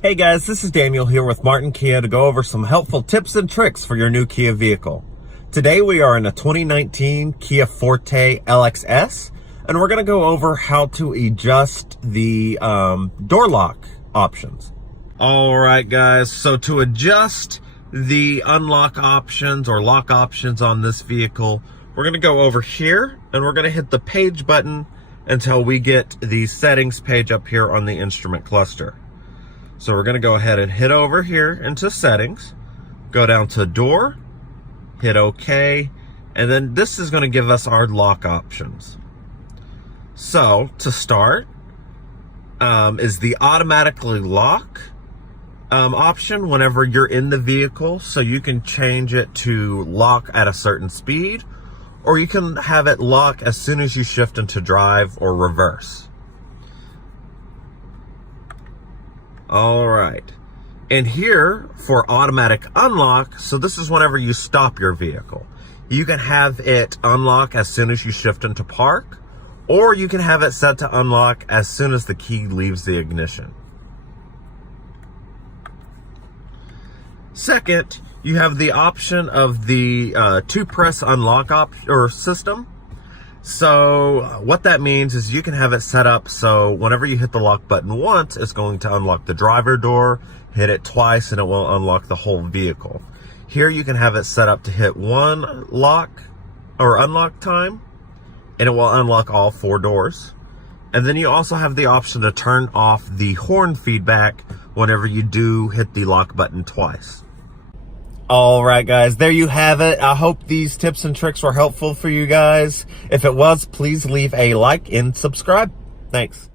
Hey guys, this is Daniel here with Martin Kia to go over some helpful tips and tricks for your new Kia vehicle. Today we are in a 2019 Kia Forte LXS, and we're going to go over how to adjust the door lock options. Alright guys, so to adjust the unlock options or lock options on this vehicle, we're going to go over here and we're going to hit the page button until we get the settings page up here on the instrument cluster. So we're going to go ahead and hit over here into settings, go down to door, hit OK, and then this is going to give us our lock options. So to start is the automatically lock option whenever you're in the vehicle. So you can change it to lock at a certain speed, or you can have it lock as soon as you shift into drive or reverse. All right, and here for automatic unlock, so this is whenever you stop your vehicle. You can have it unlock as soon as you shift into park, or you can have it set to unlock as soon as the key leaves the ignition. Second, you have the option of the two-press unlock system. So what that means is you can have it set up so whenever you hit the lock button once, it's going to unlock the driver door, hit it twice, and it will unlock the whole vehicle. Here you can have it set up to hit one lock or unlock time, and it will unlock all four doors. And then you also have the option to turn off the horn feedback whenever you do hit the lock button twice. All right, guys, there you have it. I hope these tips and tricks were helpful for you guys. If it was, please leave a like and subscribe. Thanks.